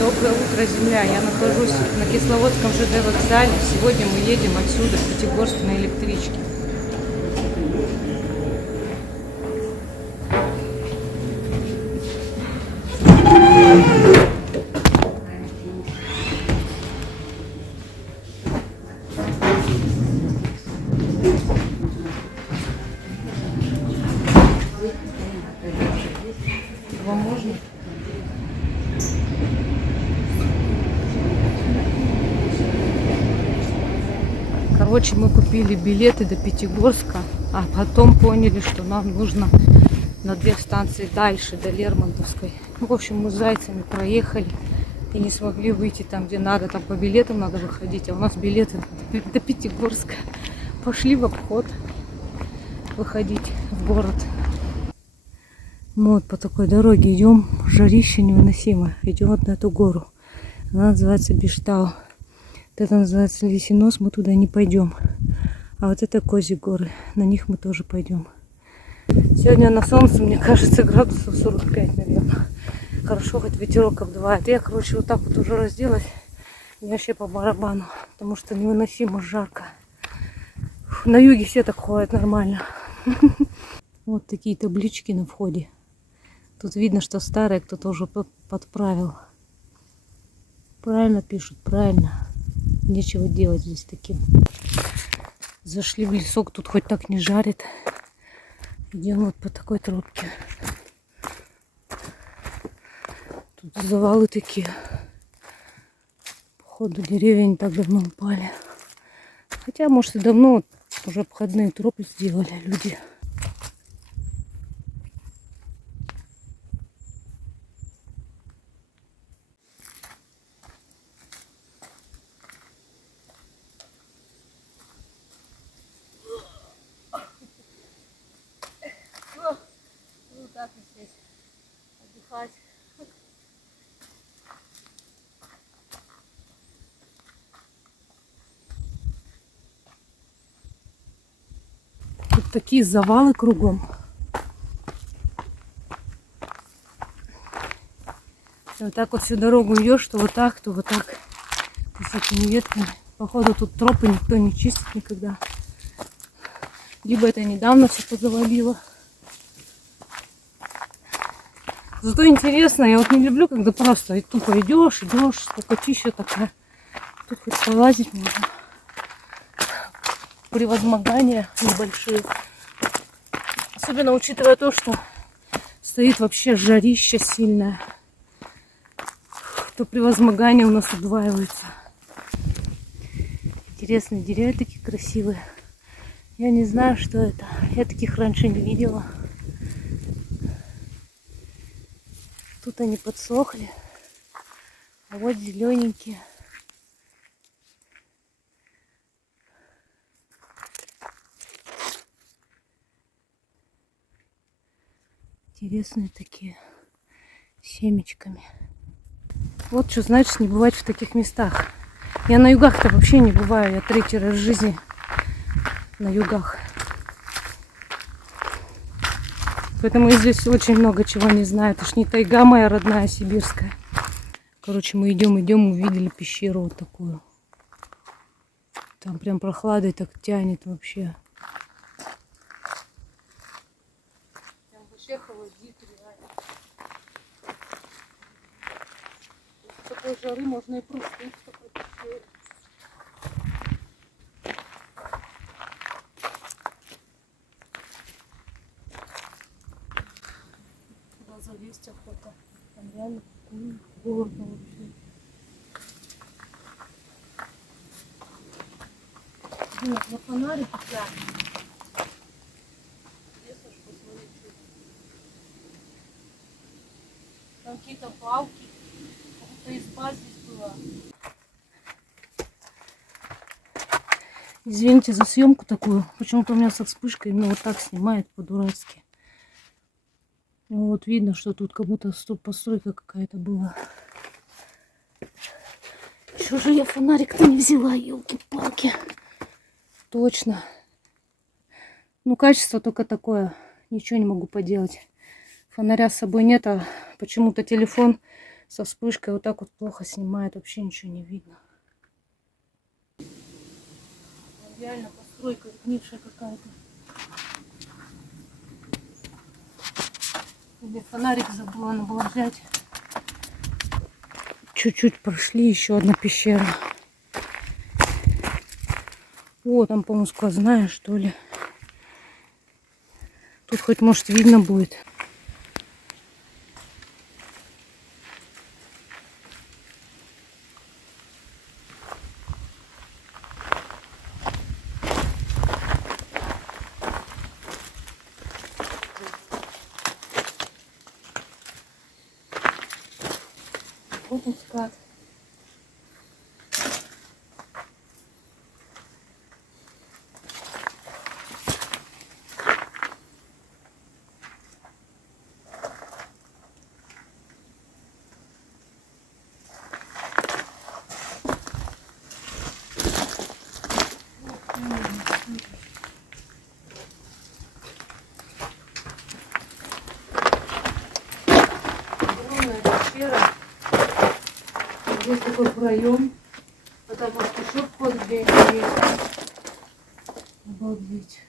Доброе утро, земля. Я нахожусь на Кисловодском ЖД вокзале. Сегодня мы едем отсюда в Пятигорск на электричке. Вам можно? Короче, мы купили билеты до Пятигорска, а потом поняли, что нам нужно на 2 станции дальше, до Лермонтовской. Ну, в общем, мы с зайцами проехали и не смогли выйти там, где надо. Там по билетам надо выходить, а у нас билеты до Пятигорска. Пошли в обход выходить в город. Мы вот по такой дороге идем, жарище невыносимо. Идем вот на эту гору. Она называется Биштау. Вот это называется Лисий нос, мы туда не пойдем. А вот это Козьи горы, на них мы тоже пойдем. Сегодня на солнце, мне кажется, градусов 45, наверное. Хорошо, хоть ветерок обдувает. Я, короче, вот так вот уже разделась. Мне вообще по барабану, потому что невыносимо жарко. На юге все так ходят нормально. Вот такие таблички на входе. Тут видно, что старые кто-то уже подправил. Правильно пишут, правильно. Нечего делать здесь таким. Зашли в лесок, тут хоть так не жарит. Идем вот по такой тропке. Тут завалы такие. Походу деревья не так давно упали. Хотя, может, и давно уже обходные тропы сделали люди. Вот так вот здесь отдыхать. Тут такие завалы кругом. Вот так вот всю дорогу идешь, то вот так, то вот так. С этими ветками. Походу тут тропы никто не чистит никогда. Либо это недавно все позавалило. Зато интересно, я вот не люблю, когда просто тупо идешь, скукотища такая. Тут хоть полазить можно. Превозмогания небольшие. Особенно учитывая то, что стоит вообще жарище сильное. То превозмогание у нас удваивается. Интересные деревья такие красивые. Я не знаю, что это. Я таких раньше не видела. Тут они подсохли. А вот зелененькие. Интересные такие. Семечками. Вот что значит не бывать в таких местах. Я на югах-то вообще не бываю. Я 3-й раз в жизни на югах. Поэтому я здесь очень много чего не знаю. Это ж не тайга моя родная сибирская. Короче, мы идем, увидели пещеру вот такую. Там прям прохладой так тянет вообще. Прям вообще холодит реально. С такой жары можно и простыть в такой пещере. Туда залезть охота. Там реально горно вообще. Блин, на фонарик пятлями. Интересно, что посмотреть, что там какие-то палки. Какая-то изба здесь была. Извините за съемку такую. Почему-то у меня со вспышкой именно вот так снимает по-дурацки. Ну, вот видно, что тут как будто постройка какая-то была. Чего же я фонарик-то не взяла, елки-палки. Точно. Ну, качество только такое. Ничего не могу поделать. Фонаря с собой нет, а почему-то телефон со вспышкой вот так вот плохо снимает, вообще ничего не видно. Реально постройка гнившая какая-то. Или фонарик забыла, надо было взять. Чуть-чуть прошли, еще одна пещера. О, там, по-моему, сквозная, что ли. Тут хоть, может, видно будет. Вот он скат. Огромная пещера. Здесь такой проем. А там может еще вход где-нибудь есть. Обалдеть.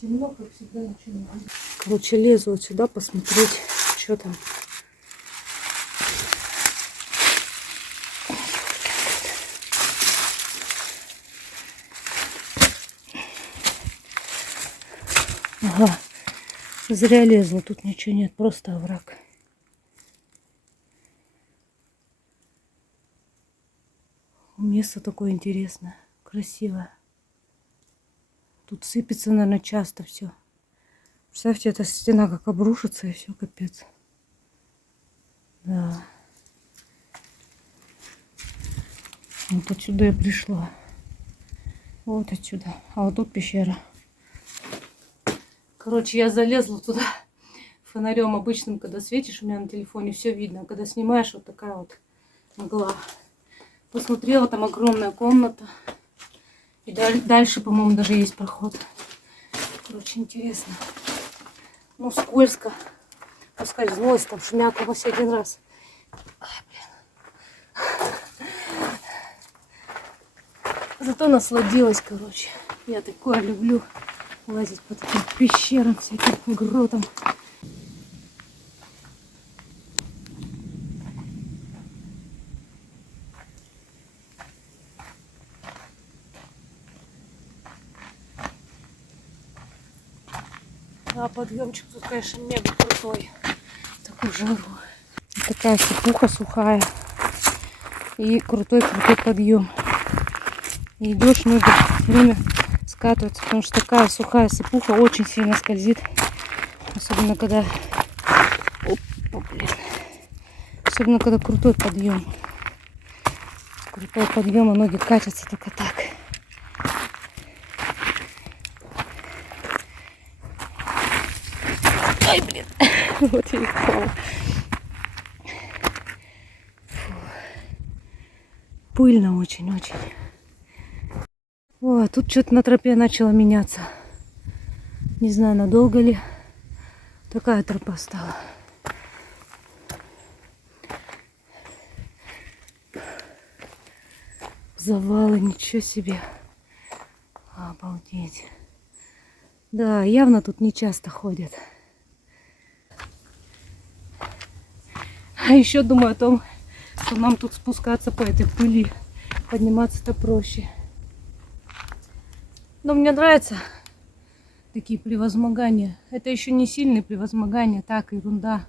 Темно, как всегда, ничего не видно. Короче, лезу вот сюда посмотреть, что там. Ага, зря лезла, тут ничего нет, просто овраг. Место такое интересное, красивое. Тут сыпется, наверное, часто все. Представьте, эта стена как обрушится, и все, капец. Да. Вот отсюда я пришла. Вот отсюда. А вот тут пещера. Короче, я залезла туда фонарем обычным, когда светишь, у меня на телефоне все видно. А когда снимаешь, вот такая вот мгла. Посмотрела, там огромная комната. И дальше, по-моему, даже есть проход. Короче, интересно. Ну, скользко. Поскользнулась, там шмякалась один раз. Ай, блин. Зато насладилась, короче. Я такое люблю. Лазить по таким пещерам, всяким гротам. А подъемчик тут, конечно, мега крутой. Такую жару. Вот такая сыпуха сухая. И крутой подъем. И идешь, нужно время скатываться, потому что такая сухая сыпуха очень сильно скользит. Особенно когда... Опа, блин. Особенно когда крутой подъем. Крутой подъем, а ноги катятся только так. Ай, блин. Вот я и упала. Пыльно очень-очень. О, тут что-то на тропе начало меняться. Не знаю, надолго ли. Такая тропа стала. Завалы, ничего себе. Обалдеть. Да, явно тут не часто ходят. А еще думаю о том, что нам тут спускаться по этой пыли. Подниматься-то проще. Но мне нравятся такие превозмогания. Это еще не сильные превозмогания, так, ерунда.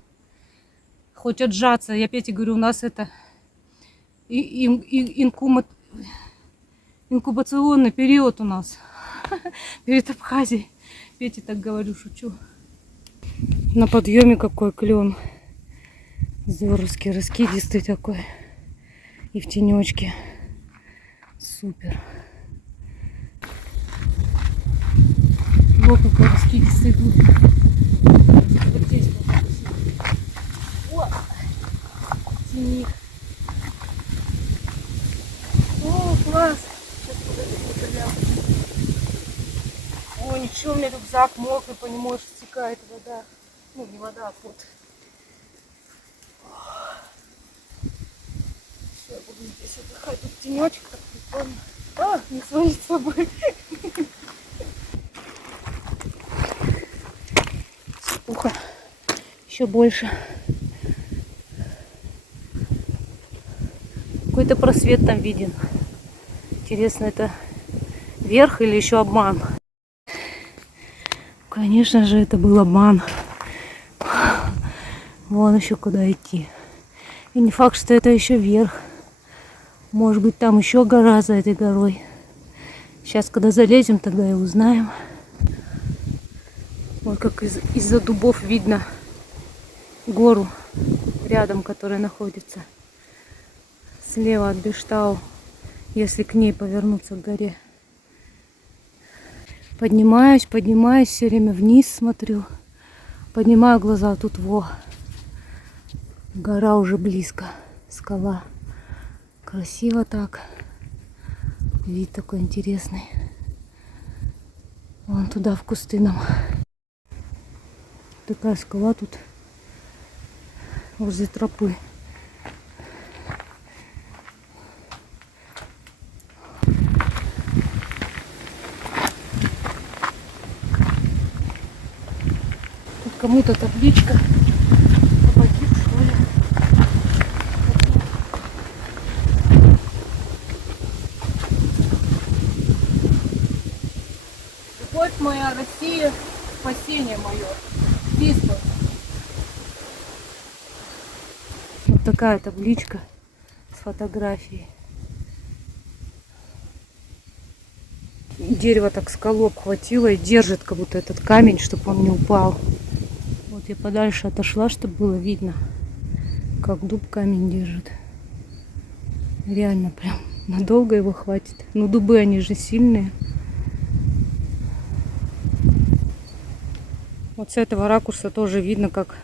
Хоть отжаться. Я Пете говорю, у нас это инкубационный период у нас. Перед Абхазией. Пете так говорю, шучу. На подъеме какой клен. Здоровский, раскидистый такой. И в тенечке. Супер. Вот какой раскидистый тут. Вот здесь вот. Тени. О, класс. Сейчас о, ничего, у меня рюкзак мокрый, по нему аж стекает вода. Ну, не вода, а пот. здесь отдыхать. Тут тенечек так прикольно. А, не свалить с собой. Спуха. Еще больше. Какой-то просвет там виден. Интересно, это верх или еще обман? Конечно же, это был обман. Вон еще куда идти. И не факт, что это еще верх. Может быть, там еще гора за этой горой. Сейчас, когда залезем, тогда и узнаем. Вот как из-за дубов видно гору рядом, которая находится слева от Бештау, если к ней повернуться к горе. Поднимаюсь, все время вниз смотрю. Поднимаю глаза, тут гора уже близко, скала. Красиво так. Вид такой интересный. Вон туда, в кусты нам. Такая скала тут возле тропы. Тут кому-то табличка. Погиб, что ли? Любовь моя, Россия, спасение мое. Виспа. Вот такая табличка с фотографией. Дерево так скалу обхватило и держит, как будто этот камень, чтобы он не упал. Вот я подальше отошла, чтобы было видно, как дуб камень держит. Реально прям надолго его хватит. Ну, дубы, они же сильные. Вот с этого ракурса тоже видно, как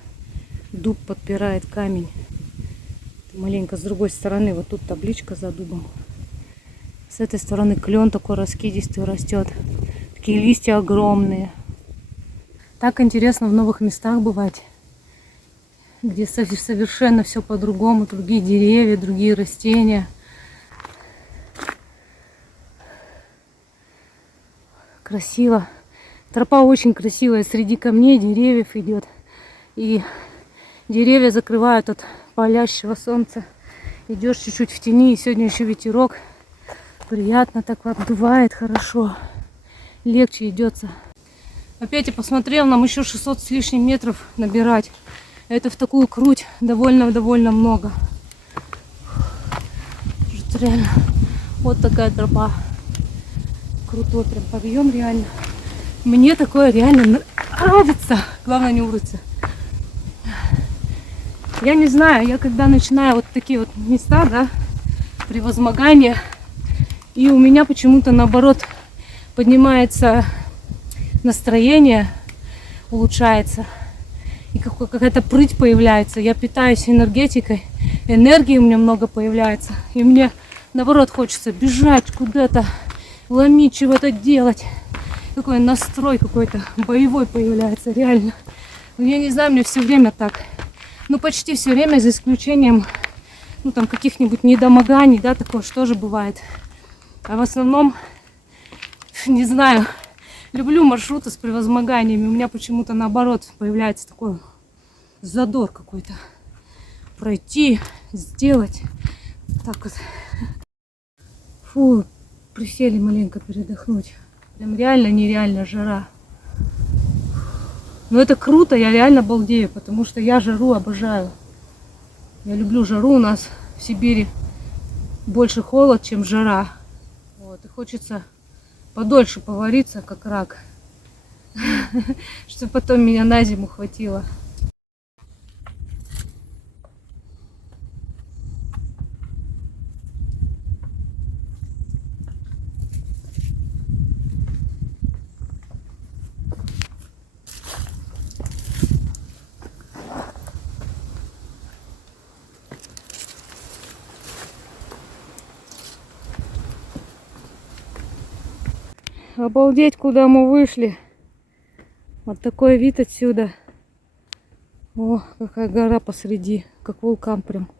дуб подпирает камень. Маленько с другой стороны, вот тут табличка за дубом. С этой стороны клен такой раскидистый растет. Такие листья огромные. Так интересно в новых местах бывать, где совершенно все по-другому. Другие деревья, другие растения. Красиво. Тропа очень красивая. Среди камней, деревьев идет. И деревья закрывают от палящего солнца. Идешь чуть-чуть в тени. И сегодня еще ветерок. Приятно так обдувает, хорошо. Легче идется. Опять я посмотрел, нам еще 600 с лишним метров набирать. Это в такую круть довольно много. Реально. Вот такая тропа. Крутой прям подъем реально. Мне такое реально нравится. Главное не урыться. Я не знаю, я когда начинаю вот такие вот места, да, превозмогания, и у меня почему-то наоборот поднимается настроение, улучшается. И какая-то прыть появляется. Я питаюсь энергетикой, энергии у меня много появляется. И мне наоборот хочется бежать куда-то, ломить, чего-то делать. Такой настрой какой-то боевой появляется, реально. Я не знаю, мне все время так. Ну, почти все время, за исключением, ну, там, каких-нибудь недомоганий, да, такое что же бывает. А в основном, не знаю, люблю маршруты с превозмоганиями. У меня почему-то наоборот появляется такой задор какой-то. Пройти, сделать. Так вот. Фу, присели маленько передохнуть. Прям реально нереально жара. Но это круто, я реально балдею, потому что я жару обожаю. Я люблю жару, у нас в Сибири больше холод, чем жара. Вот, и хочется подольше повариться, как рак. Чтобы потом меня на зиму хватило. Обалдеть, куда мы вышли. Вот такой вид отсюда. О, какая гора посреди, как вулкан прям.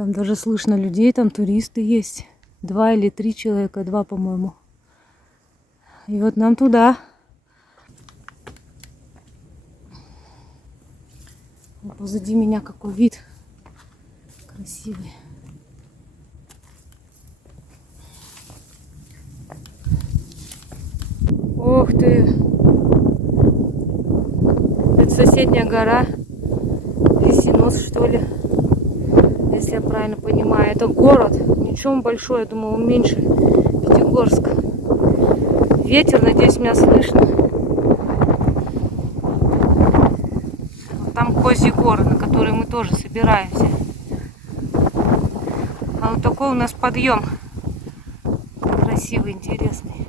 Там даже слышно людей, там туристы есть. 2 или 3 человека, 2, по-моему. И вот нам туда. Вот позади меня какой вид красивый. Ох ты! Это соседняя гора. Лисинос, что ли? Если я правильно понимаю. Это город. Ничего он большой, я думаю, он меньше Пятигорска. Ветер, надеюсь, меня слышно. Там Козьи горы, на которые мы тоже собираемся. А вот такой у нас подъем. Красивый, интересный.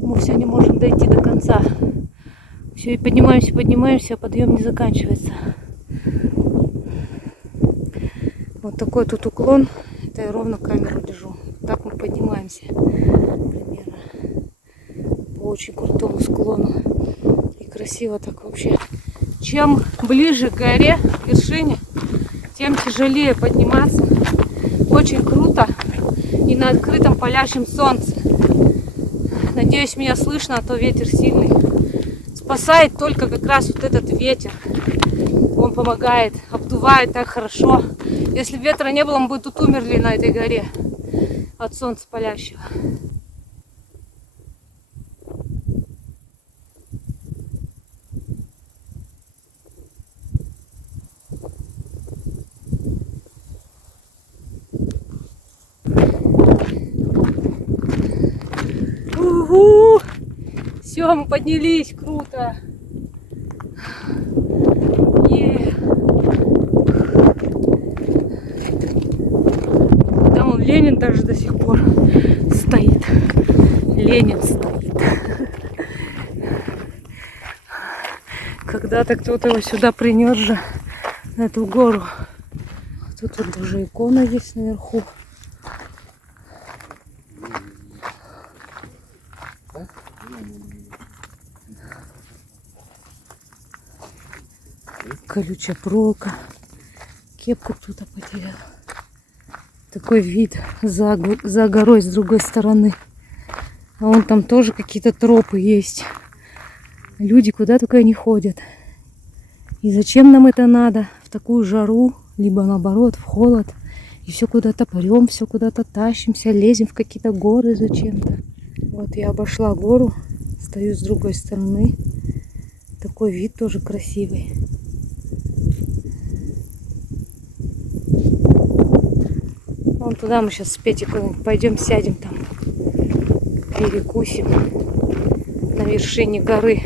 Мы все не можем дойти до конца. Все, и поднимаемся, поднимаемся, а подъем не заканчивается. Вот такой тут уклон. Это я ровно камеру держу. Так мы поднимаемся. Примерно. По очень крутому склону. И красиво так вообще. Чем ближе к горе, к вершине, тем тяжелее подниматься. Очень круто. И на открытом палящем солнце. Надеюсь, меня слышно, а то ветер сильный. Спасает только как раз вот этот ветер. Он помогает, обдувает так хорошо. Если бы ветра не было, мы бы тут умерли на этой горе от солнца палящего. Угу! Все, мы поднялись, круто. Там он Ленин даже до сих пор стоит. Ленин стоит. Когда-то кто-то его сюда принес же, на эту гору. Тут вот даже икона есть наверху. Колючая проволока. Кепку кто-то потерял. Такой вид за горой с другой стороны. А вон там тоже какие-то тропы есть. Люди куда только не ходят. И зачем нам это надо? В такую жару, либо наоборот, в холод. И все куда-то прем, все куда-то тащимся, лезем в какие-то горы зачем-то. Вот я обошла гору, стою с другой стороны. Такой вид тоже красивый. Вон туда мы сейчас с Петей пойдем, сядем там, перекусим на вершине горы.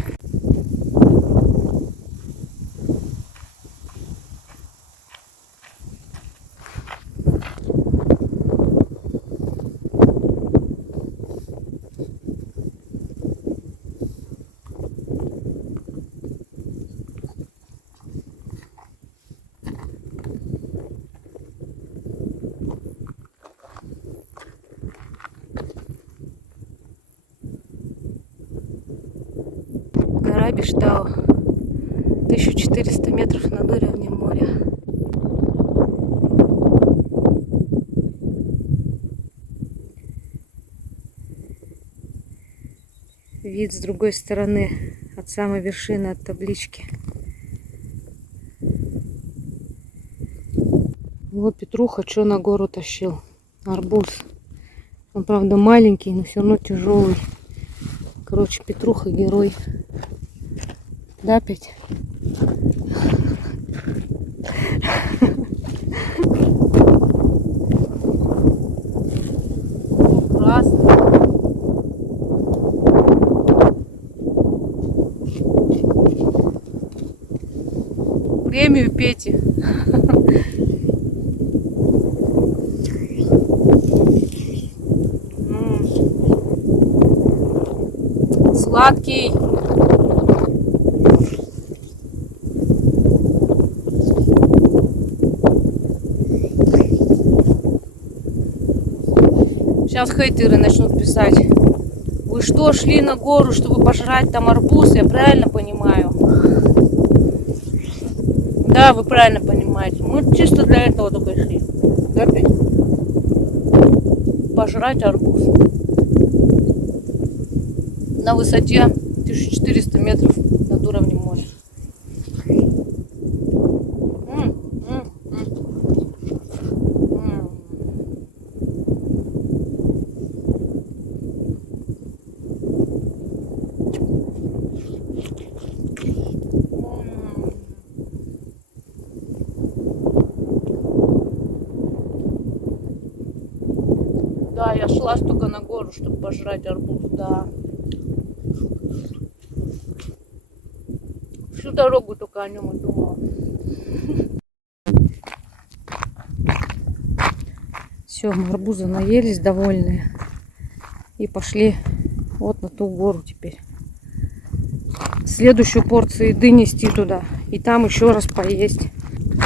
Гора Биштау, 1400 метров над уровнем моря. Вид с другой стороны, от самой вершины, от таблички. Вот Петруха что на гору тащил? Арбуз. Он, правда, маленький, но все равно тяжелый. Короче, Петруха герой. Да, Петь? Красный. Премию Пети. сладкий. Сейчас хейтеры начнут писать: вы что, шли на гору, чтобы пожрать там арбуз? Я правильно понимаю? Да, вы правильно понимаете. Мы чисто для этого только шли. Да, Петь? Пожрать арбуз. На высоте 1400 метров над уровнем моря. Да, я шла только на гору, чтобы пожрать арбуз, да. Всю дорогу только о нем и думала. Все, мы арбуза наелись, довольные. И пошли вот на ту гору теперь. Следующую порцию еды нести туда. И там еще раз поесть.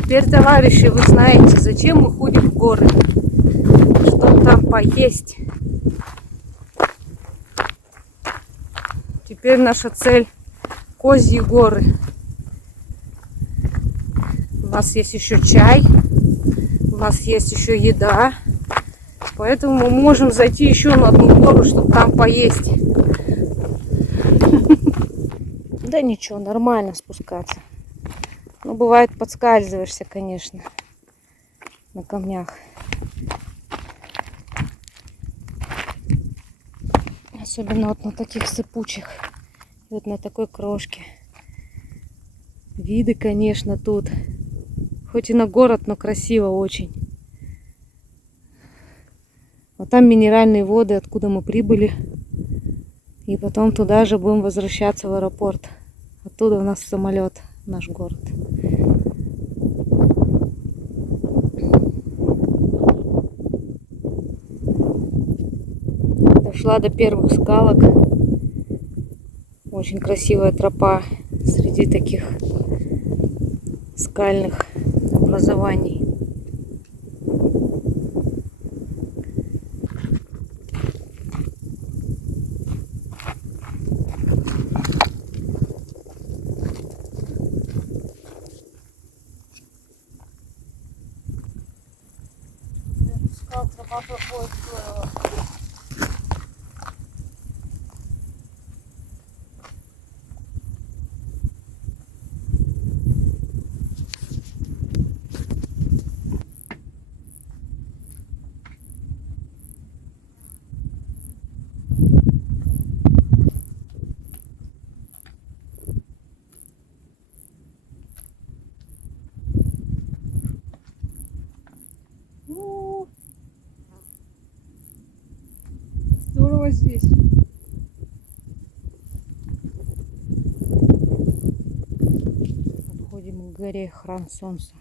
Теперь, товарищи, вы знаете, зачем мы ходим в горы. Чтобы там поесть. Теперь наша цель — Козьи горы. У нас есть еще чай. У нас есть еще еда. Поэтому мы можем зайти еще на одну гору, чтобы там поесть. Да ничего, нормально спускаться. Ну, бывает, подскальзываешься, конечно, на камнях. Особенно вот на таких сыпучих. И вот на такой крошке. Виды, конечно, тут. Хоть и на город, но красиво очень. Вот там минеральные воды, откуда мы прибыли. И потом туда же будем возвращаться в аэропорт. Оттуда у нас самолет в наш город. Дошла до первых скалок. Очень красивая тропа среди таких скальных образований. Скал тропа проходит здорово. Здорово здесь. Подходим к горе Храм Солнца.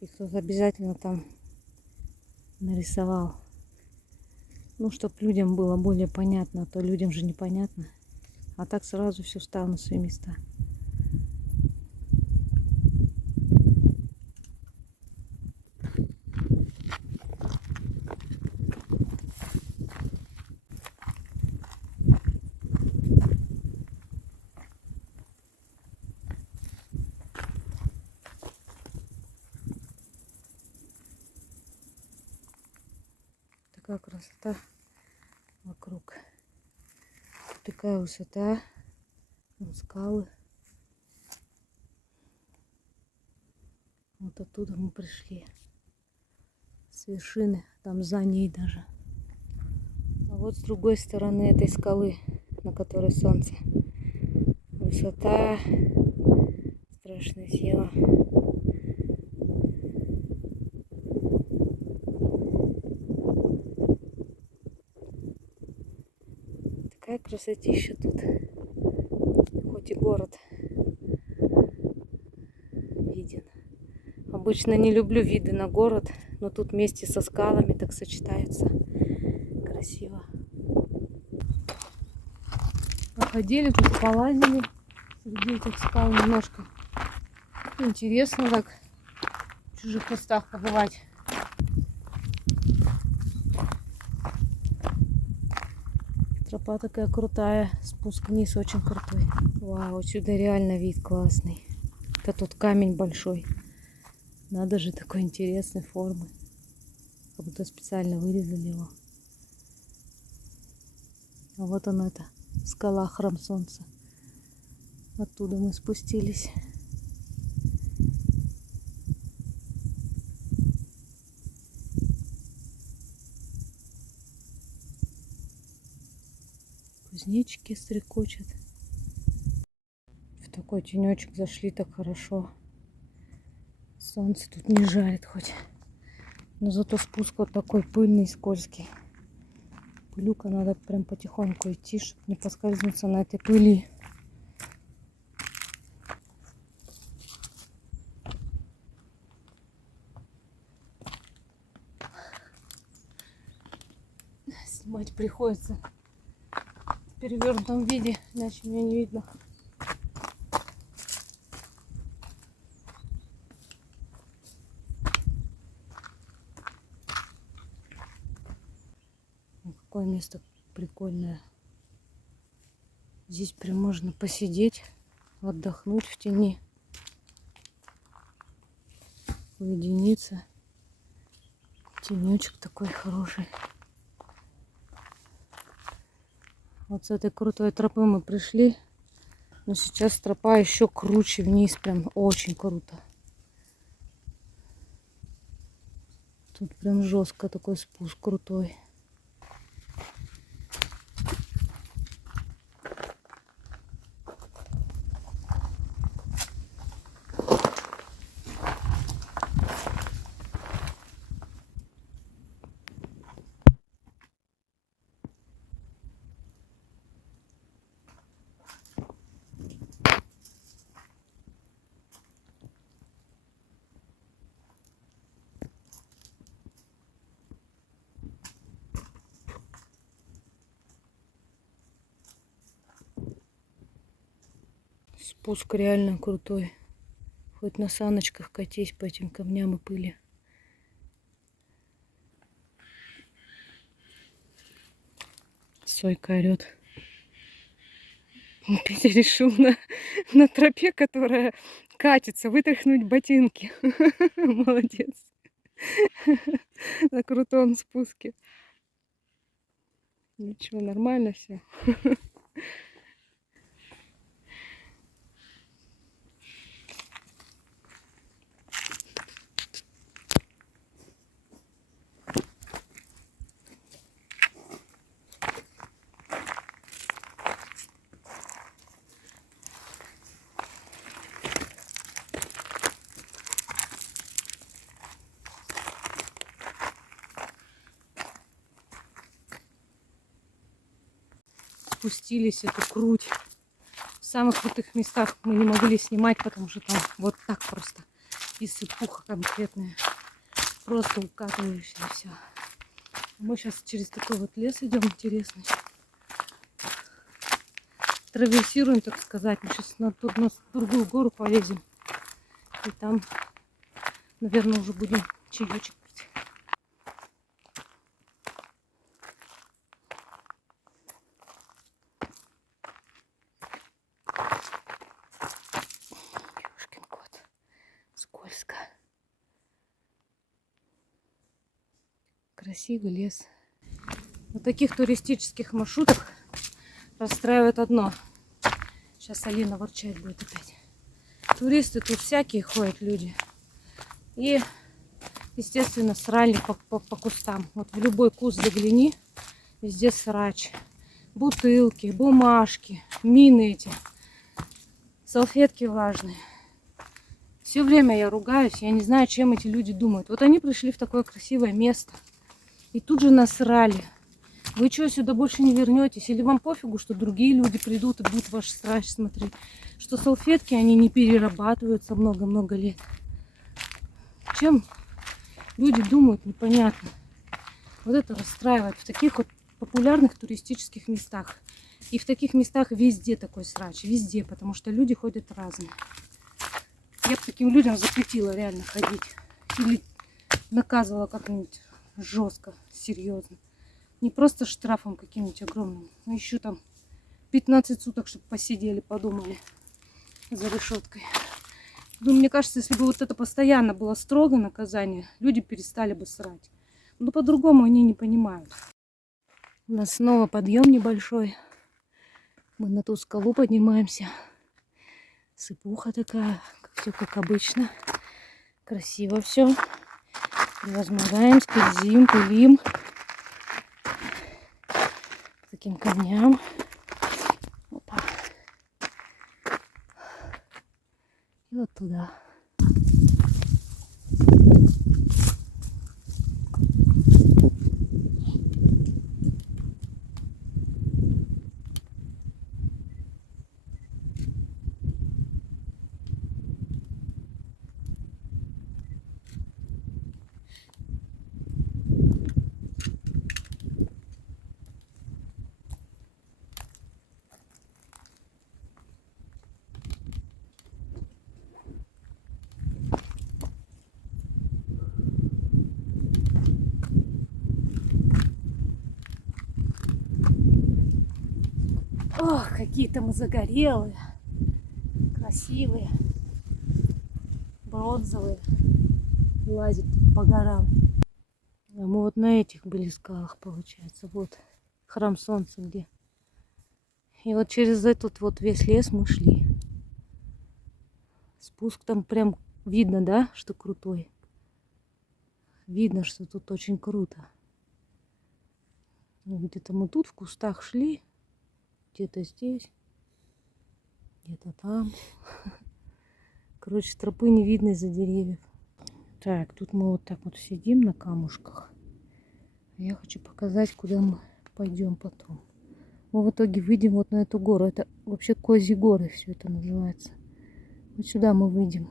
И кто-то обязательно там нарисовал. Ну, чтобы людям было более понятно, а то людям же непонятно. А так сразу все встало на свои места. Такая красота вокруг. Такая высота. Вон скалы. Вот оттуда мы пришли. С вершины, там за ней даже. А вот с другой стороны этой скалы, на которой солнце. Высота. Страшное дело. Такая красотища тут. Хоть и город виден. Обычно не люблю виды на город, но тут вместе со скалами так сочетается. Красиво. Походили, тут полазили среди этих скал немножко. Интересно так в чужих местах побывать. Тропа такая крутая, спуск вниз очень крутой. Вау, отсюда реально вид классный. Это тут камень большой. Надо же, такой интересной формы. Как будто специально вырезали его. А вот он это, скала Храм Солнца. Оттуда мы спустились. Кузнечики стрекочут. В такой тенечек зашли так хорошо. Солнце тут не жарит хоть. Но зато спуск вот такой пыльный, скользкий. Пылюка, надо прям потихоньку идти, чтобы не поскользнуться на этой пыли. Снимать приходится в перевернутом виде, иначе меня не видно. Какое место прикольное. Здесь прям можно посидеть, отдохнуть в тени, уединиться. Тенечек такой хороший. Вот с этой крутой тропы мы пришли. Но сейчас тропа еще круче вниз. Прям очень круто. Тут прям жестко такой спуск крутой. Спуск реально крутой. Хоть на саночках катись по этим камням и пыли. Сойка орет. Петя решил на тропе, которая катится, вытряхнуть ботинки. Молодец. На крутом спуске. Ничего, нормально все. Спустились эту круть. В самых крутых местах мы не могли снимать, потому что там вот так просто иссыпуха конкретная. Просто укатываешься и все. Мы сейчас через такой вот лес идем интересный. Траверсируем, так сказать. Мы сейчас на другую гору полезем. И там, наверное, уже будем чаечек пить. Ёшкин кот. Скользко. Красивый лес. На таких туристических маршрутах расстраивает одно. Сейчас Алина ворчать будет опять. Туристы тут всякие ходят, люди. И, естественно, срали по кустам. Вот в любой куст загляни, везде срач. Бутылки, бумажки, мины эти, салфетки влажные. Все время я ругаюсь, я не знаю, чем эти люди думают. Вот они пришли в такое красивое место и тут же насрали. Вы что, сюда больше не вернетесь? Или вам пофигу, что другие люди придут и будут ваш срач смотреть? Что салфетки, они не перерабатываются много-много лет. Чем люди думают, непонятно. Вот это расстраивает в таких вот популярных туристических местах. И в таких местах везде такой срач, везде, потому что люди ходят разные. Я бы таким людям запретила реально ходить. Или наказывала как-нибудь жестко, серьезно. Не просто штрафом каким-нибудь огромным, но еще там 15 суток, чтобы посидели, подумали за решеткой. Ну, мне кажется, если бы вот это постоянно было строго наказание, люди перестали бы срать. Но по-другому они не понимают. У нас снова подъем небольшой. Мы на ту скалу поднимаемся. Сыпуха такая, все как обычно. Красиво все. Превозмогаем, скользим, пылим. К таким камням. Опа. И вот туда. Ох, какие-то мы загорелые, красивые, бронзовые. Лазит по горам. А мы вот на этих были скалах, получается. Вот храм солнца где. И вот через этот вот весь лес мы шли. Спуск там прям видно, да, что крутой. Видно, что тут очень круто. Где-то мы тут в кустах шли. Где-то здесь. Где-то там. Короче, тропы не видно из-за деревьев. Так, тут мы вот так вот сидим на камушках. Я хочу показать, куда мы пойдем потом. Мы в итоге выйдем вот на эту гору. Это вообще Козьи горы все это называется. Вот сюда мы выйдем.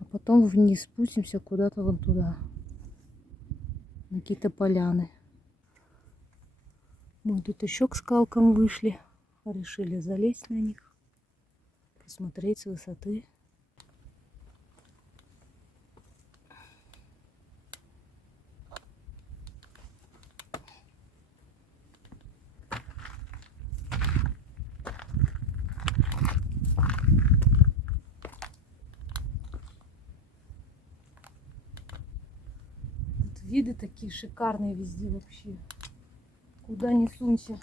А потом вниз спустимся куда-то вон туда. На какие-то поляны. Мы тут еще к скалкам вышли. Решили залезть на них. Посмотреть с высоты. Тут виды такие шикарные везде вообще. Куда ни сунься.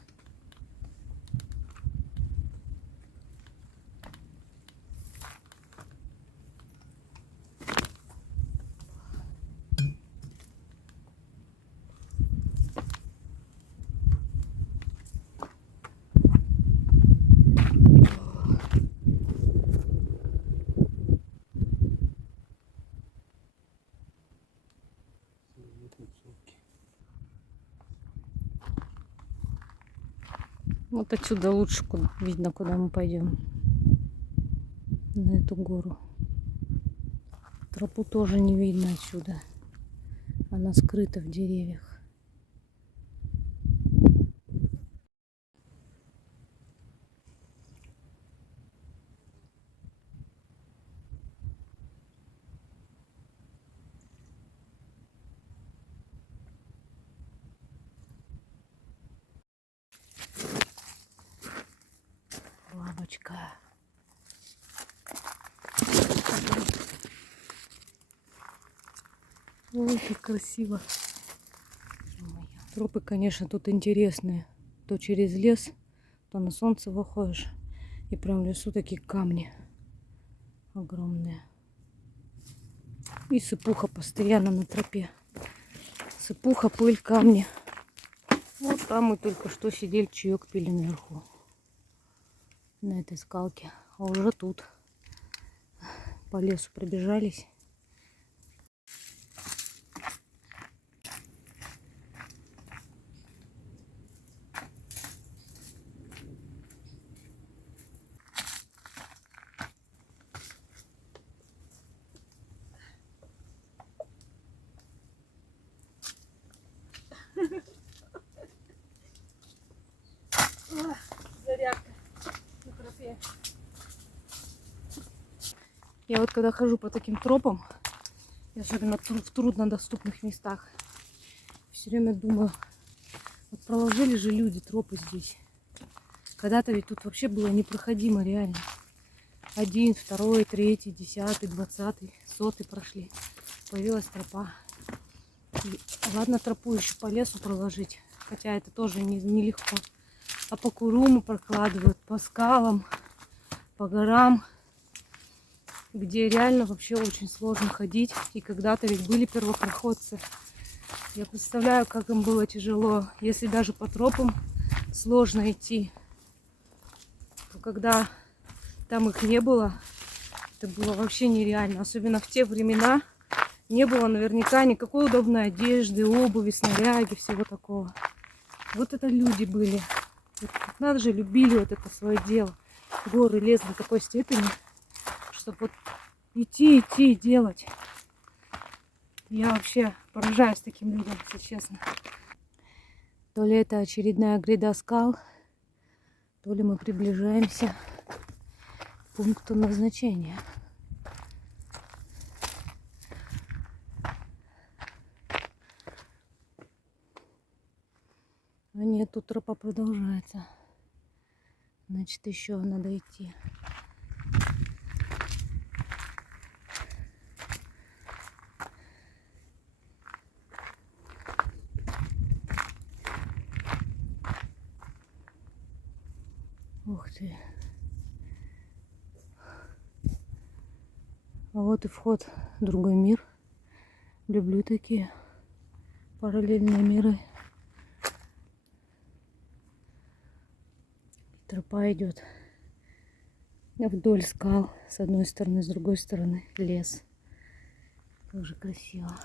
Вот отсюда лучше видно, куда мы пойдем. На эту гору. Тропу тоже не видно отсюда. Она скрыта в деревьях. Бабочка. Ой, как красиво. Тропы, конечно, тут интересные. То через лес, то на солнце выходишь. И прям в лесу такие камни огромные. И сыпуха постоянно на тропе. Сыпуха, пыль, камни. Вот там мы только что сидели, чаек пили наверху. На этой скалке. А уже тут по лесу пробежались. Я вот когда хожу по таким тропам, и особенно в труднодоступных местах, все время думаю, вот проложили же люди тропы здесь. Когда-то ведь тут вообще было непроходимо реально. 1, 2, 3, 10, 20, 100 прошли. Появилась тропа. И ладно, тропу еще по лесу проложить, хотя это тоже нелегко. А по Куруму прокладывают, по скалам, по горам, где реально вообще очень сложно ходить. И когда-то ведь были первопроходцы. Я представляю, как им было тяжело. Если даже по тропам сложно идти, то когда там их не было, это было вообще нереально. Особенно в те времена не было наверняка никакой удобной одежды, обуви, снаряги, всего такого. Вот это люди были. Вот надо же, любили вот это свое дело. Горы, лес до такой степени, чтобы вот идти и делать. Я вообще поражаюсь таким людям, если честно. То ли это очередная гряда скал, то ли мы приближаемся к пункту назначения. А нет, тут тропа продолжается. Значит, еще надо идти. Ух ты. А вот и вход в другой мир. Люблю такие параллельные миры. Тропа идет вдоль скал. С одной стороны, с другой стороны лес. Тоже красиво.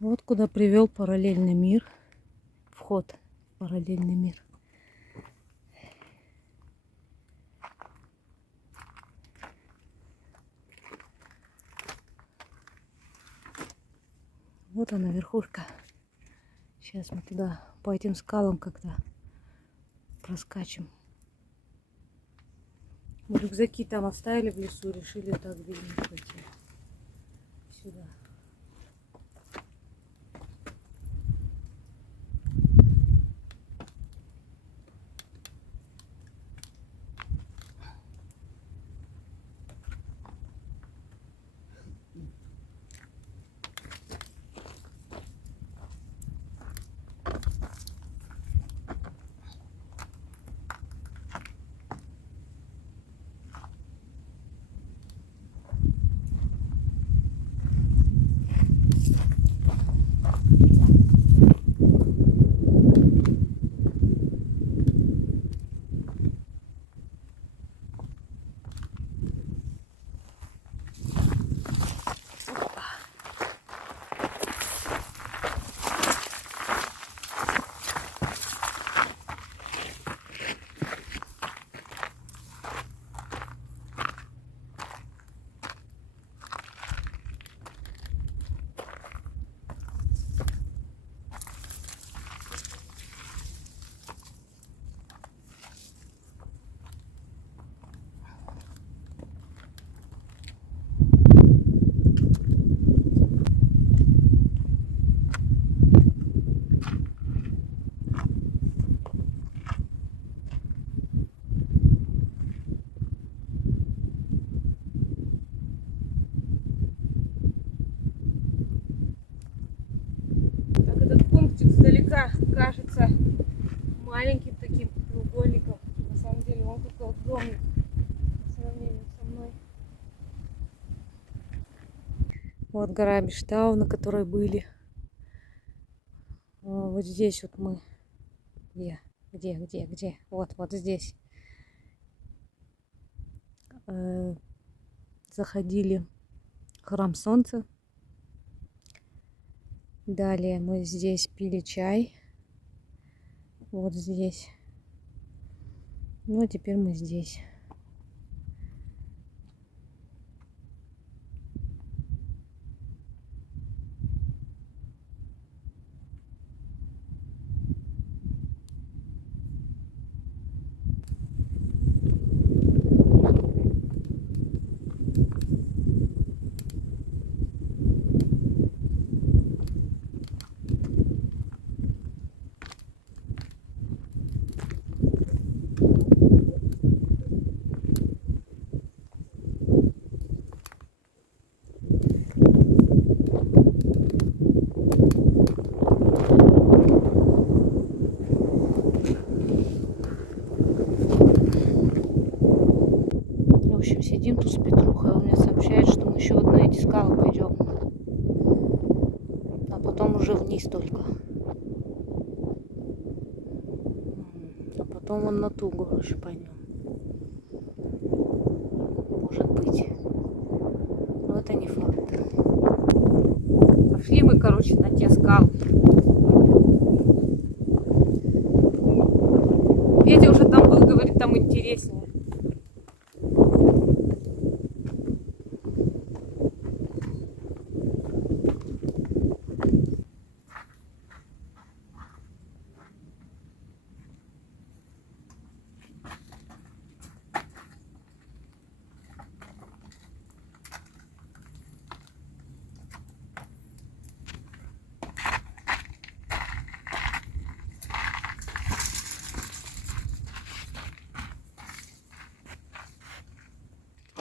Вот куда привел параллельный мир. Вход в параллельный мир. Вот она, верхушка. Сейчас мы туда по этим скалам как-то проскачем. Рюкзаки там оставили в лесу, решили так видно пойти сюда. Так, этот пунктик издалека кажется маленьким таким треугольником. На самом деле он такой огромный по сравнению со мной. Вот гора Биштау, на которой были. Вот здесь вот мы. Где? Вот здесь. Заходили в храм Солнца. Далее мы здесь пили чай. Вот здесь. Ну а теперь мы здесь. В общем, сидим тут с Петрухой. Он мне сообщает, что мы еще вот на эти скалы пойдем. А потом уже вниз только. А потом вон на ту гору еще пойдем. Может быть. Но это не факт. Пошли мы, короче, на те скалы. Петя уже там был, говорит, там интереснее.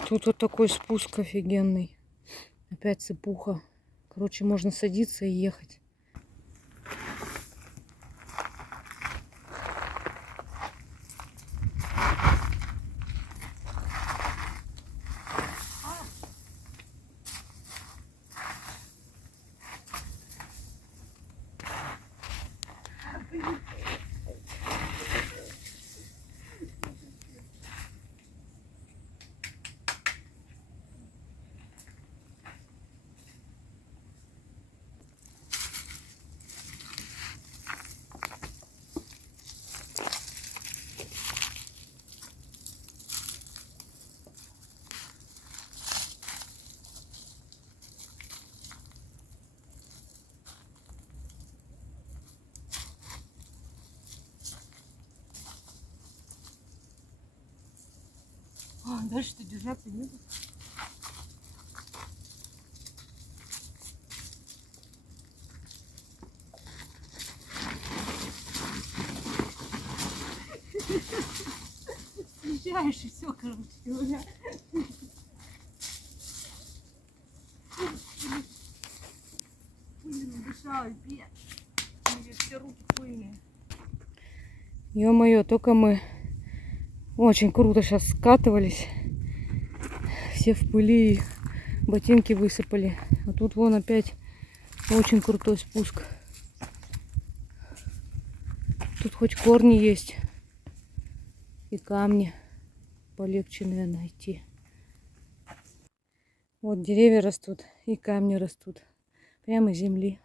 Тут вот такой спуск офигенный. Опять цепуха. Короче, можно садиться и ехать. Дальше-то держаться не буду. Съезжаешь и все, короче говоря. Пыльно дышала, пьет. У меня все руки пыльные. Ё-моё, только мы очень круто сейчас скатывались. Все в пыли, ботинки высыпали. А тут вон опять очень крутой спуск. Тут хоть корни есть и камни. Полегче, наверное, найти. Вот деревья растут и камни растут. Прямо из земли.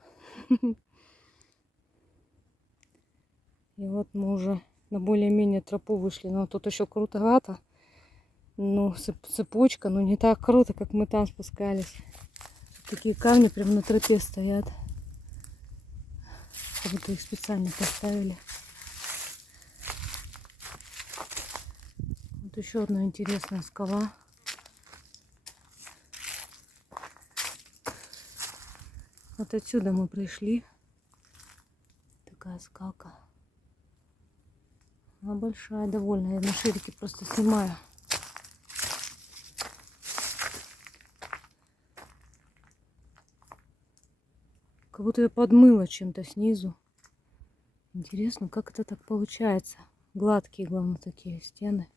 И вот мы уже на более-менее тропу вышли. Но тут еще крутовато. Ну, цепочка, но не так круто, как мы там спускались. Такие камни прямо на тропе стоят. Как будто их специально поставили. Вот еще одна интересная скала. Вот отсюда мы пришли. Такая скалка. Она большая довольно. Я на ширике просто снимаю. Как будто я подмыла чем-то снизу. Интересно, как это так получается. Гладкие, главное, такие стены.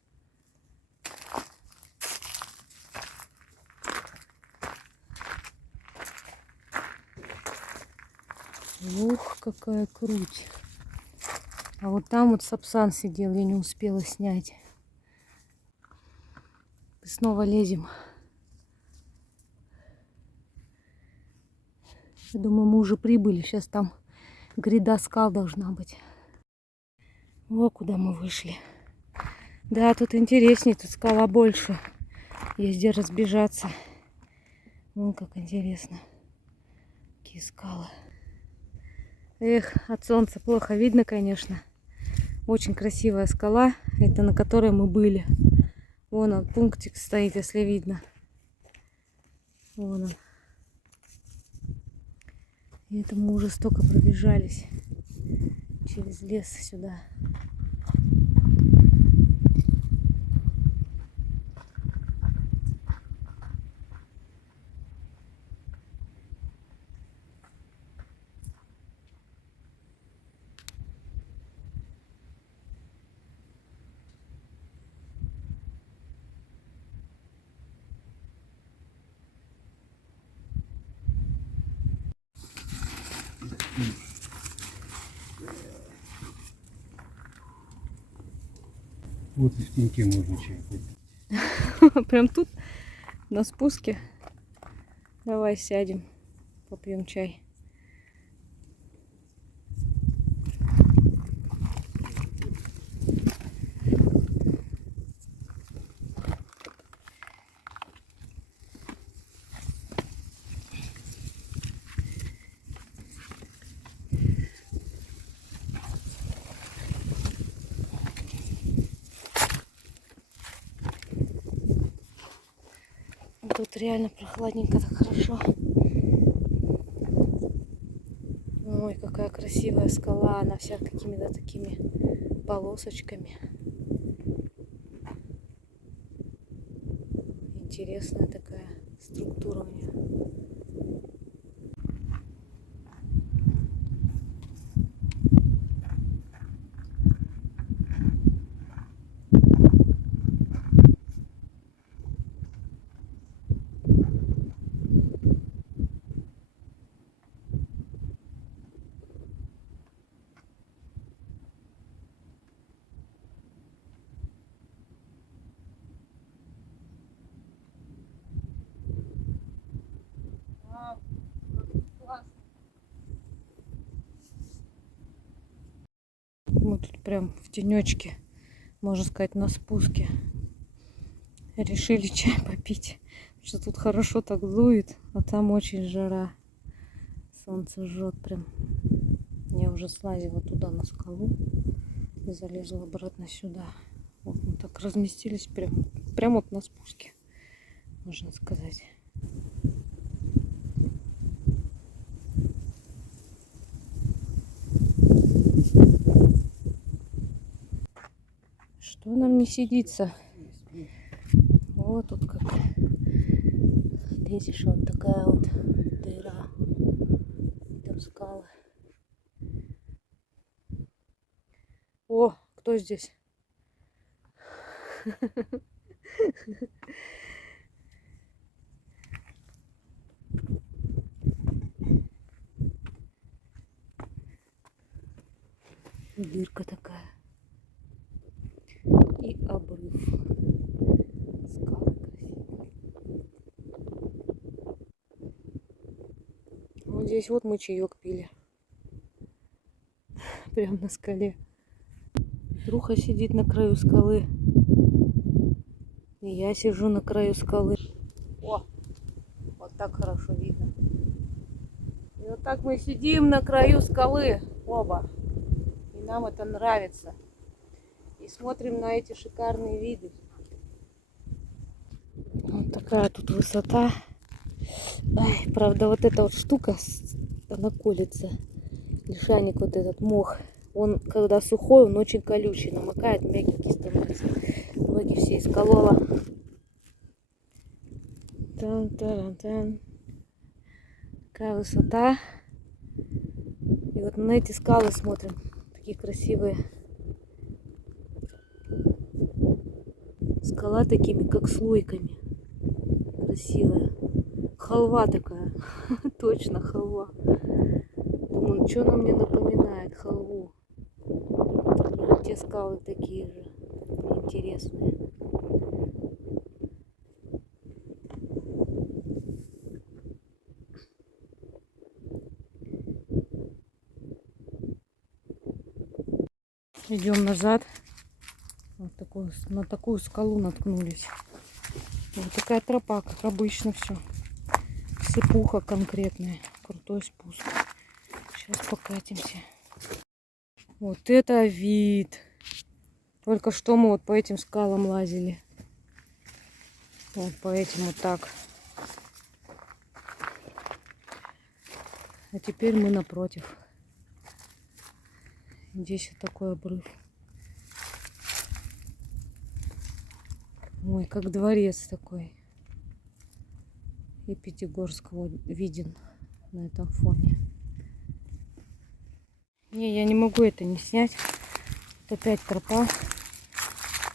Ух, какая круть. А вот там вот сапсан сидел, я не успела снять. И снова лезем. Я думаю, мы уже прибыли. Сейчас там гряда скал должна быть. О, куда мы вышли. Да, тут интереснее, тут скала больше. Есть где разбежаться. Вон как интересно. Какие скалы. Эх, от солнца плохо видно, конечно. Очень красивая скала. Это на которой мы были. Вон он, пунктик стоит, если видно. Вон он. И это мы уже столько пробежались через лес сюда. Вот и в теньке можно чай попить. Прям тут, на спуске. Давай сядем, попьем чай. Тут реально прохладненько, так хорошо. Ой, какая красивая скала. Она вся какими-то такими полосочками. Интересная такая структура у нее. Мы тут прям в тенечке, можно сказать, на спуске. Решили чай попить. Потому что тут хорошо так дует, а там очень жара. Солнце жжет прям. Я уже слазила туда на скалу и залезла обратно сюда. Вот мы так разместились прям вот на спуске, можно сказать. Что нам не сидится? Вот тут как лезешь, вот такая вот дыра. И там скалы. О, кто здесь? Дырка такая. И обрыв. Скалы красивые. Вот здесь вот мы чаек пили. Прям на скале. Друга сидит на краю скалы. И я сижу на краю скалы. О, вот так хорошо видно. И вот так мы сидим на краю скалы оба. И нам это нравится. И смотрим на эти шикарные виды. Вот такая тут высота. Ай, правда, вот эта вот штука, она колется. Лишайник, вот этот мох. Он, когда сухой, он очень колючий. Намокает, мягенький становится. Ноги все исколола. Тан-таран-тан. Такая высота. И вот на эти скалы смотрим. Такие красивые. Скала такими, как слойками. Красивая. Халва такая. Точно халва. Думаю, что она мне напоминает? Халву. И вот те скалы такие же. Интересные. Идем назад. Вот такую, на такую скалу наткнулись. Вот такая тропа, как обычно, все. Сыпуха конкретная. Крутой спуск. Сейчас покатимся. Вот это вид. Только что мы вот по этим скалам лазили. Вот по этим вот так. А теперь мы напротив. Здесь вот такой обрыв. Ой, как дворец такой. И Пятигорск вот виден на этом фоне. Не, я не могу это не снять. Вот опять тропа.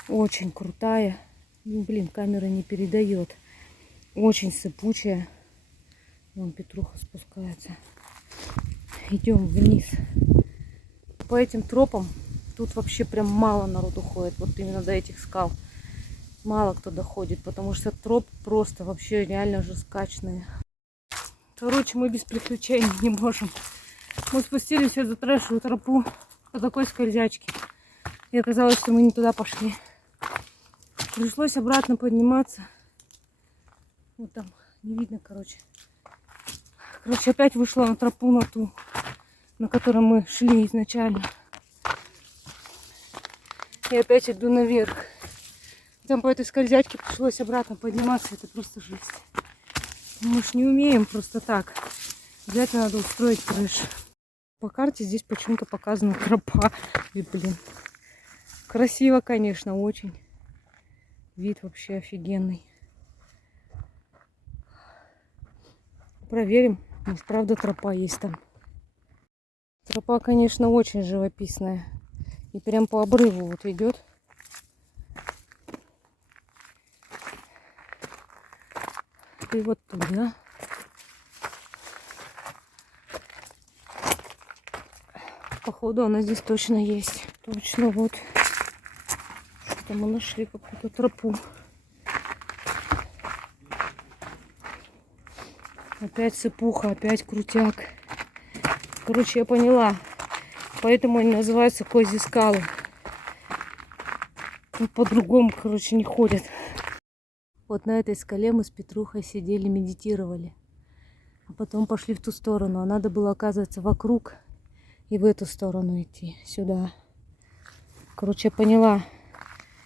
Очень крутая. Ну, блин, камера не передает. Очень сыпучая. Вон Петруха спускается. Идем вниз. По этим тропам тут вообще прям мало народу ходит. Вот именно до этих скал. Мало кто доходит, потому что троп просто вообще реально же скачные. Короче, мы без приключений не можем. Мы спустились в эту трэшевую тропу по такой скользячке. И оказалось, что мы не туда пошли. Пришлось обратно подниматься. Вот там не видно, короче. Короче, опять вышла на тропу, на ту, на которой мы шли изначально. И опять иду наверх. Там по этой скользячке пришлось обратно подниматься. Это просто жесть. Мы ж не умеем просто так. Обязательно надо устроить крыш. По карте здесь почему-то показана тропа. И, блин, красиво, конечно, очень. Вид вообще офигенный. Проверим, может, правда тропа есть там. Тропа, конечно, очень живописная. И прям по обрыву вот идет. И вот туда. Походу она здесь точно есть. Точно вот. Что-то мы нашли какую-то тропу. Опять сыпуха, опять крутяк. Короче, я поняла. Поэтому они называются козьи скалы. Тут по-другому, короче, не ходят. Вот на этой скале мы с Петрухой сидели, медитировали. А потом пошли в ту сторону. А надо было, оказывается, вокруг и в эту сторону идти. Сюда. Короче, я поняла.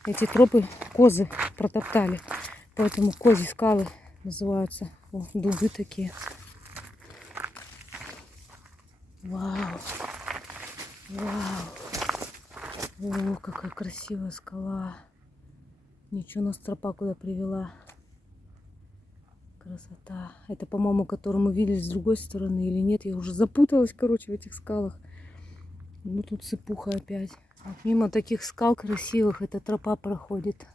Эти тропы козы протоптали. Поэтому козьи скалы называются. О, дубы такие. Вау. Вау. О, какая красивая скала. Ничего, нас тропа куда привела. Красота. Это, по-моему, которую мы видели с другой стороны или нет. Я уже запуталась, короче, в этих скалах. Ну, тут сыпуха опять. Вот мимо таких скал красивых эта тропа проходит.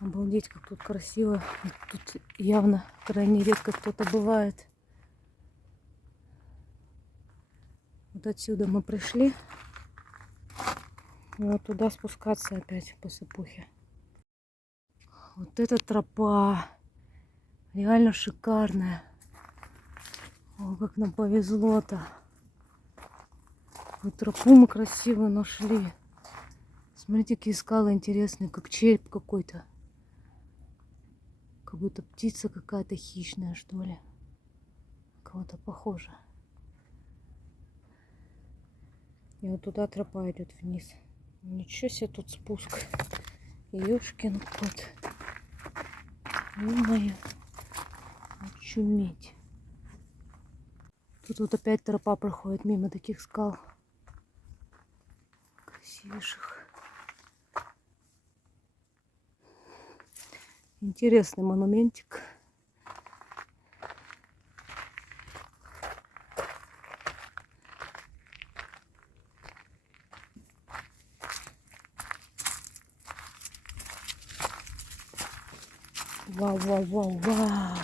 Обалдеть, как тут красиво. И тут явно крайне редко кто-то бывает. Вот отсюда мы пришли. И вот туда спускаться опять по сыпухе. Вот эта тропа. Реально шикарная. О, как нам повезло-то. Вот тропу мы красивую нашли. Смотрите, какие скалы интересные. Как череп какой-то. Как будто птица какая-то хищная, что ли. Кого-то похоже. И вот туда тропа идет вниз. Ничего себе тут спуск. Ёшкин кот. Ё-моё. Очуметь. Тут вот опять тропа проходит мимо таких скал. Красивейших. Интересный монументик. Вау, вау, вау, вау.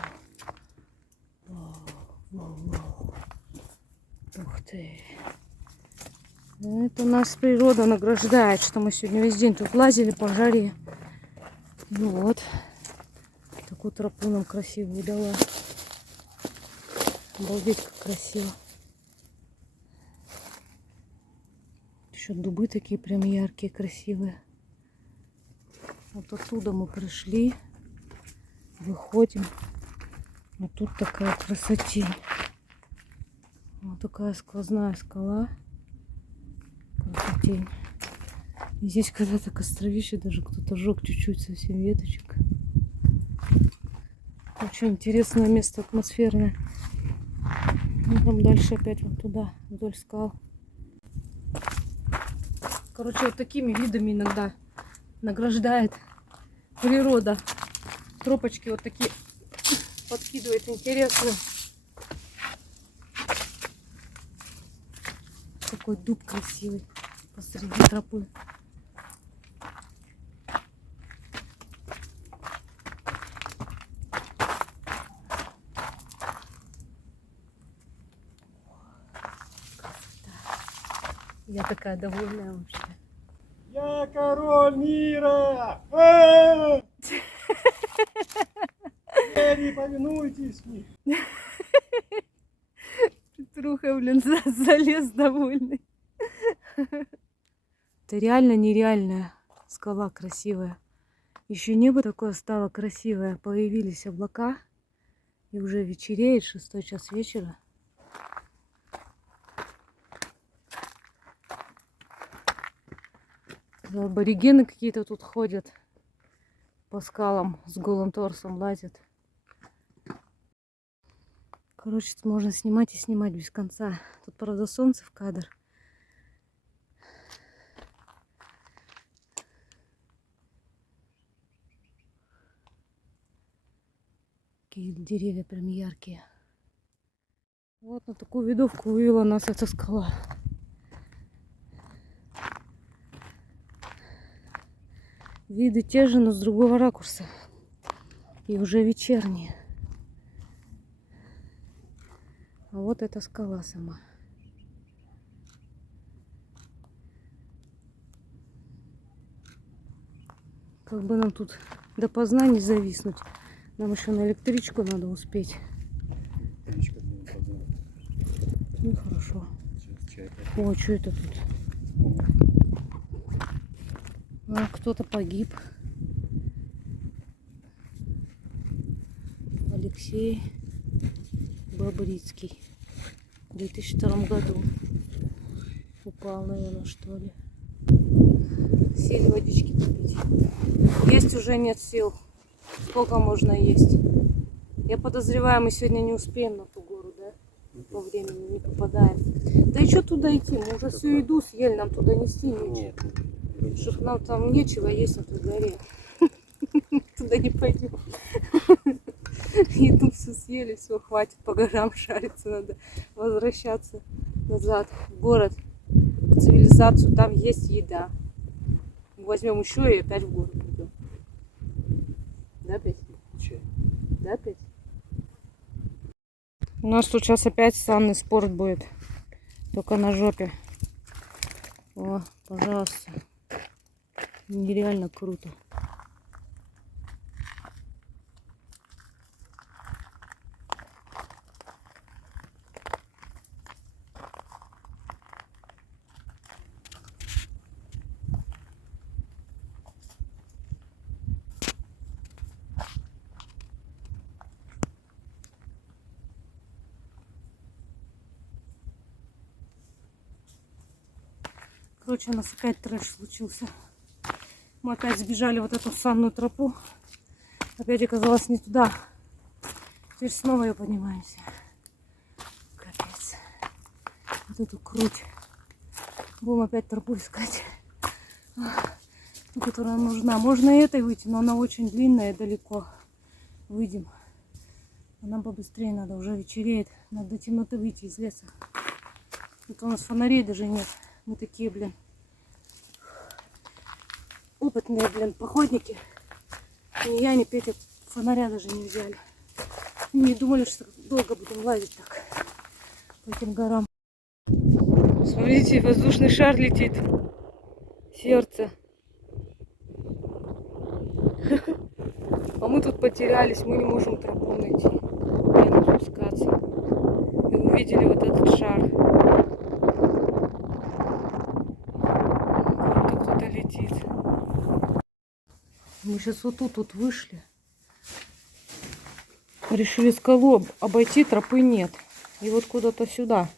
Вау, вау, вау. Ух ты. Это нас природа награждает, что мы сегодня весь день тут лазили по жаре. Ну вот. Такую тропу нам красивую дала. Обалдеть, как красиво. Еще дубы такие прям яркие, красивые. Вот оттуда мы пришли. Выходим. Вот тут такая красотень. Вот такая сквозная скала. Красотень. И здесь когда-то костровище, даже кто-то жег чуть-чуть совсем веточек. Очень интересное место, атмосферное. Идем дальше опять вот туда, вдоль скал. Короче, вот такими видами иногда награждает природа. Тропочки вот такие подкидывает интересные. Какой дуб красивый посреди тропы. Я такая довольная вообще. Я король мира! Не повинуйтесь мне! Петруха, блин, залез довольный. Это реально нереальная скала красивая. Еще небо такое стало красивое. Появились облака. И уже вечереет, 6 час вечера. Аборигены какие-то тут ходят. По скалам с голым торсом лазят. Короче, тут можно снимать и снимать без конца. Тут, правда, солнце в кадр. Какие деревья прям яркие. Вот на такую видовку вывела нас эта скала. Виды те же, но с другого ракурса. И уже вечерние. А вот эта скала сама. Как бы нам тут допоздна не зависнуть. Нам еще на электричку надо успеть. Электричка блин, поздно. Ну хорошо. Сейчас чай. О, что это тут? А, кто-то погиб. Алексей Бобрицкий. В 2002 году. Упал, наверное, что ли. Сели водички попить. Есть уже нет сил. Сколько можно есть? Я подозреваю, мы сегодня не успеем на ту гору, да? По времени не попадаем. Да и что туда идти? Мы уже всю еду съели, нам туда нести нечего. Чтоб нам там нечего есть на той горе. Туда не пойдем. Еду все съели, все, хватит по горам шариться, надо возвращаться назад в город, в цивилизацию, там есть еда. Возьмем еще и опять в город идем. Да, Петь? Чай. Да, Петь? У нас тут сейчас опять санный спорт будет. Только на жопе. О, пожалуйста. Нереально круто. Короче, у нас опять трэш случился. Мы опять сбежали вот эту санную тропу. Опять оказалось не туда. Теперь снова ее поднимаемся. Капец. Вот эту круть. Будем опять тропу искать, которая нужна. Можно и этой выйти, но она очень длинная и далеко. Выйдем. А нам побыстрее надо, уже вечереет. Надо до темноты выйти из леса. Это у нас фонарей даже нет. Мы такие, блин, опытные, блин, походники. Ни я, ни Петя фонаря даже не взяли. Не думали, что долго будем лазить так по этим горам. Смотрите, воздушный шар летит. Сердце. А мы тут потерялись, мы не можем тропу найти. Где нам спускаться. И увидели вот этот шар. летит. Мы сейчас вот тут вышли. Решили скалу обойти, тропы нет. И вот куда-то сюда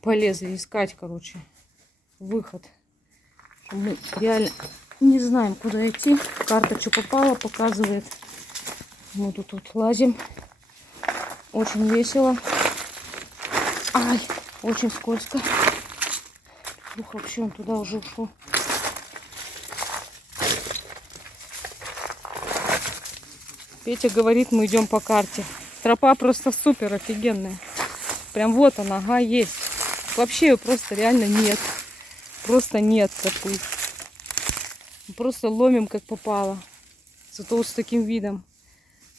полезли искать, короче, выход. Мы реально не знаем, куда идти. Карта что попало показывает. Мы тут вот лазим. Очень весело. Ай, очень скользко. Ух, вообще он туда уже ушел. Петя говорит, мы идем по карте. Тропа просто супер офигенная. Прям вот она, ага, есть. Вообще ее просто реально нет. Просто нет тропы. Просто ломим как попало. Зато вот с таким видом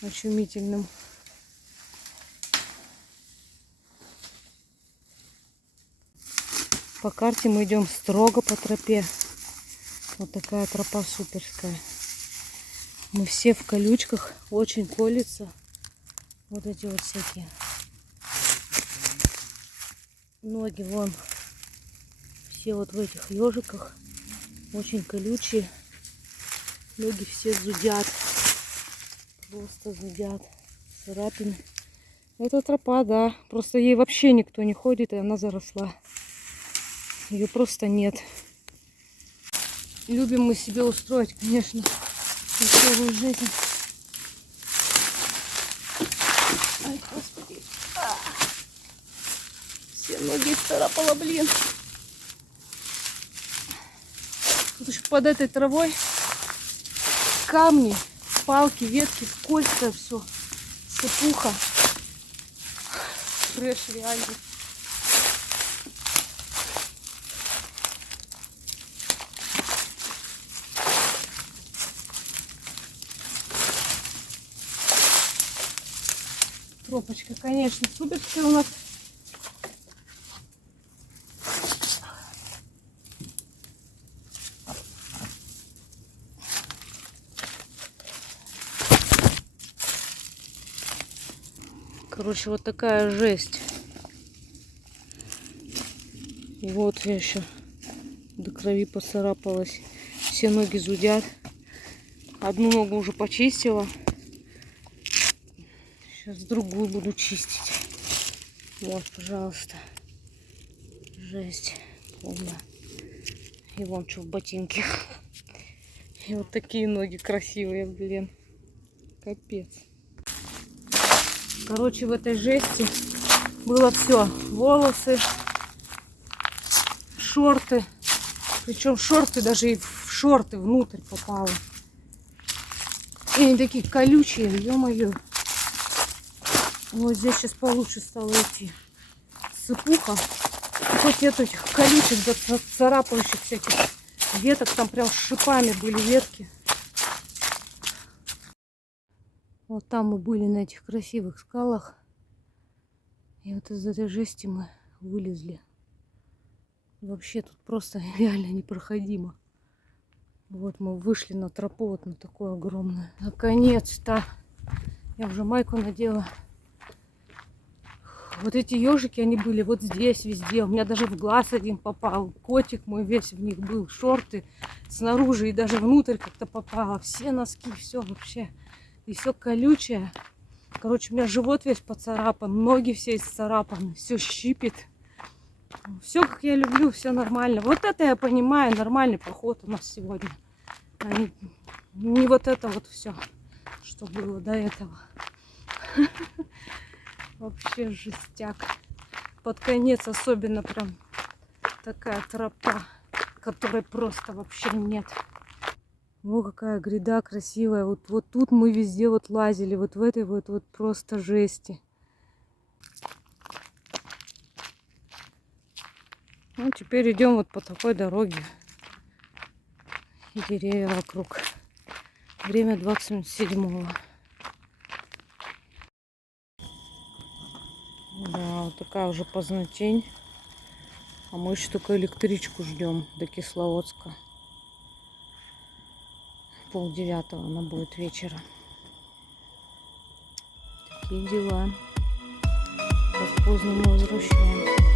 очумительным. По карте мы идем строго по тропе. Вот такая тропа суперская. Мы все в колючках, очень колется. Вот эти вот всякие ноги вон. Все вот в этих ежиках. Очень колючие. Ноги все зудят. Просто зудят. Царапины. Это тропа, да. Просто ей вообще никто не ходит, и она заросла. Ее просто нет. Любим мы себе устроить, конечно, веселую жизнь. Ай, господи. Все ноги царапала, блин. Тут еще под этой травой камни, палки, ветки, скользкое все. Сыпуха. Фреш реально. Тропочка, конечно, суперская у нас. Короче, вот такая жесть. И вот я еще до крови поцарапалась. Все ноги зудят. Одну ногу уже почистила. Сейчас другую буду чистить. Вот, пожалуйста. Жесть полная. И вон что в ботинке. И вот такие ноги красивые, блин. Капец. Короче, в этой жести было все. Волосы, шорты. Причем шорты даже и в шорты внутрь попало. И они такие колючие, ё-моё. Вот здесь сейчас получше стало идти. Сыпуха. Хоть нет этих колючих, да, царапающих всяких веток. Там прям с шипами были ветки. Вот там мы были на этих красивых скалах. И вот из этой жести мы вылезли. Вообще тут просто реально непроходимо. Вот мы вышли на тропу, вот на такую огромную. Наконец-то. Я уже майку надела. Вот эти ежики, они были вот здесь, везде. У меня даже в глаз один попал. Котик мой весь в них был. Шорты снаружи и даже внутрь как-то попало. Все носки, все вообще. И все колючее. Короче, у меня живот весь поцарапан. Ноги все исцарапаны. Все щипит. Все, как я люблю, все нормально. Вот это я понимаю. Нормальный поход у нас сегодня. А не вот это вот все, что было до этого. Вообще жестяк. Под конец особенно прям такая тропа, которой просто вообще нет. О, какая гряда красивая. Вот тут мы везде вот лазили. Вот в этой вот просто жести. Ну, теперь идем вот по такой дороге. И деревья вокруг. Время 27-го. Да, вот такая уже позднотень. А мы еще только электричку ждем до Кисловодска. 8:30 она будет вечера. Такие дела. Как поздно мы возвращаемся.